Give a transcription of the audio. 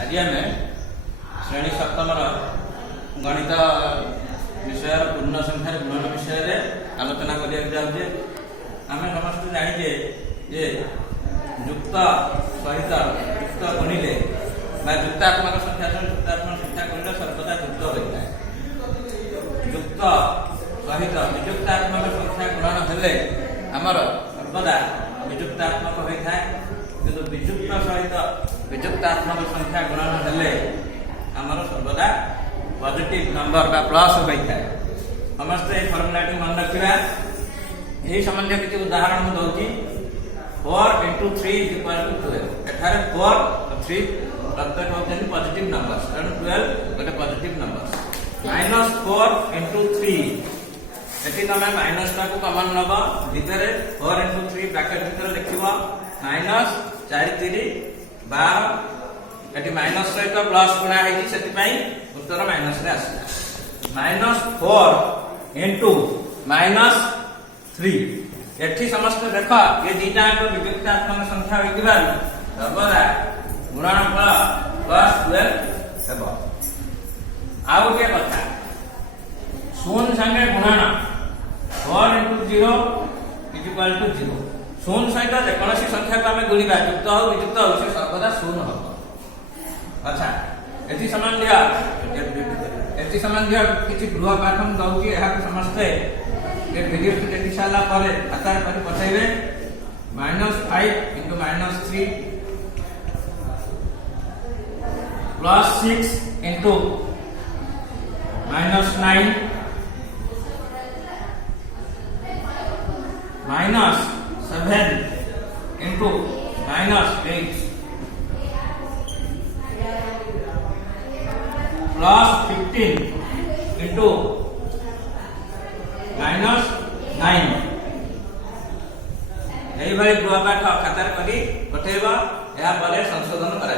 आज आम श्रेणी सप्तम गणित विषय पूर्ण संख्यार गुणन विषय आलोचना करते आम समस्त जाचे जे युक्त सहित युक्त गुणिले युक्तात्मक संख्या युक्तात्मक संख्या गुणिले सर्वदा युक्त होता है। युक्त सहित विजुक्तात्मक संख्या गुणन हेले आमर सर्वदा विजुक्तात्मक होता है किंतु विजुक्त सहित विजुक्तात्मक संख्या गुणन हेले आमर सर्वदा पॉजिटिव नंबर बा प्लस होता है। समस्त फर्मुला मन रखा यही संबंधी किसी उदाहरण मुझे दूसरी 4 into 3 is equal to 12 एठारे 4 और 3 प्रत्येक होते हैं पॉजिटिव नंबर्स तेणु 12 गोटे पॉजिटिव नंबर्स -4 into 3 एटी तमे माइनस टा को कॉमन नब भितर 4 into 3 ब्रैकेट भितर लिखिबो -4 3 12 एटी माइनस सहित प्लस गुणा हेछि सेति पई उत्तर माइनस रे आसीला -4 into -3 एठी समस्त देख ये दीटा विजुक्तात्मक संख्या होइतिबा सर्वदा गुणनफल +12 हेबो। आउ के कथा शून्य संगे गुणन 4 into 0 is equal to 0 शून्य सहित जेकोसी संख्या को आम गुणिबा युक्त हो विजुक्त हो से सर्वदा शून्य हो। अच्छा एति संबंधी किसी गृह पाठ में दउची एहा समस्ते ये वीडियो को देखि साला परे खाता पर पठाइबे -5 into -3 +6 into -9 -7 into -8 +15 into -9 यही भाई गृहपाठ खाता करी पठेबा या संशोधन करा